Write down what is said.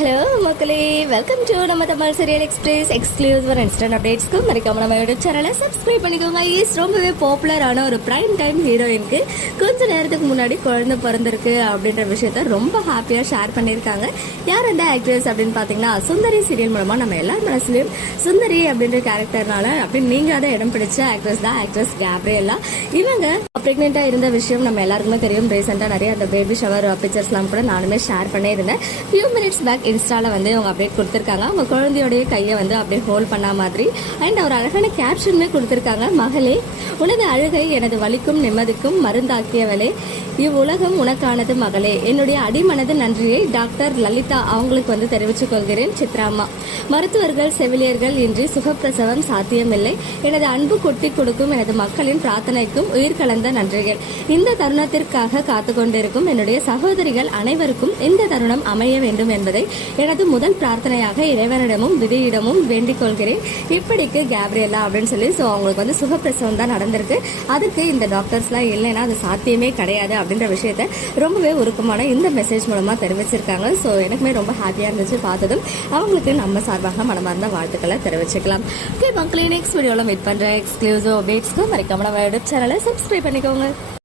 Hello மக்களே. Welcome to நம்ம Tamil serial express exclusive instant அப்டேட்ஸ்க்கு மறக்காம நம்ம யூடியூப் சேனலை சப்ஸ்கிரைப் பண்ணிக்கோங்க. இஸ் ரொம்பவே பாப்புலரான ஒரு பிரைம் டைம் ஹீரோயினுக்கு கொஞ்ச நேரத்துக்கு முன்னாடி குழந்தை பிறந்திருக்கு அப்படின்ற விஷயத்த ரொம்ப ஹாப்பியாக ஷேர் பண்ணியிருக்காங்க. யார் அந்த ஆக்ட்ரஸ் அப்படின்னு பார்த்தீங்கன்னா சுந்தரி சீரியல் மூலமாக நம்ம எல்லார் மனசுலையும் சுந்தரி அப்படின்ற கேரக்டர்னால அப்படின்னு நீங்காத இடம் பிடிச்ச ஆக்ட்ரஸ் தான் ஆக்ட்ரஸ் கேப்ரியலா இவங்க ப்ரெக்னெண்ட்டாக இருந்த விஷயம் நம்ம எல்லாருக்குமே தெரியும். ரீசெண்டாக நிறைய அந்த பேபி ஷவர் பிக்சர்ஸ்லாம் கூட நானுமே ஷேர் பண்ணியிருந்தேன். ஃபியூ மினிட்ஸ் பேக் இன்ஸ்டாவில் வந்து அவங்க அப்டேட் கொடுத்துருக்காங்க. அவங்க குழந்தையோடைய கையை வந்து அப்படியே ஹோல்ட் பண்ண மாதிரி. அண்ட் ஒரு அழகான கேப்ஷனுமே கொடுத்துருக்காங்க. மகளே உனது அழுகை எனது வலிக்கும் நிம்மதிக்கும் மருந்தாக்கியவளே. இவ்வுலகம் உனக்கானது மகளே. என்னுடைய அடிமனது நன்றியை டாக்டர் லலிதா அவங்களுக்கு வந்து தெரிவித்துக் கொள்கிறேன் சித்ராம்மா. மருத்துவர்கள் செவிலியர்கள் இன்றி சுகப்பிரசவம் சாத்தியமில்லை. எனது அன்பு கொட்டி கொடுக்கும் எனது மக்களின் பிரார்த்தனைக்கும் உயிர் கலந்த நன்றிகள். இந்த தருணத்திற்காக காத்து கொண்டிருக்கும் என்னுடைய சகோதரிகள் அனைவருக்கும் இந்த தருணம் அமைய வேண்டும் என்பதை எனது முதல் பிரார்த்தனையாக இறைவனிடமும் விதியிடமும் வேண்டிக் கொள்கிறேன். இப்படிக்கு கேப்ரியலா அப்படின்னு சொல்லி ஸோ அவங்களுக்கு வந்து சுகப்பிரசவம் தான் நடந்திருக்கு அதுக்கு இந்த டாக்டர்ஸ்லாம் இல்லைன்னா அது சாத்தியமே கிடையாது அப்படின்ற விஷயத்த ரொம்பவே உருக்கமான இந்த மெசேஜ் மூலமாக தெரிவிச்சிருக்காங்க. ஸோ எனக்குமே ரொம்ப ஹாப்பியாக இருந்துச்சு பார்த்ததும். அவங்களுக்கு நம்ம சார்பாக மனமார்ந்த வாழ்த்துக்களை தெரிவிச்சுக்கலாம். ஓகே மக்களே நெக்ஸ்ட் வீடியோவில் மீட் பண்ணுறேன் எக்ஸ்க்ளூசிவ் அப்டேட்ஸ்க்கு மறக்காம நம்ம யூடியூப் சேனலை சப்ஸ்கிரைப் பண்ணிக்கோங்க.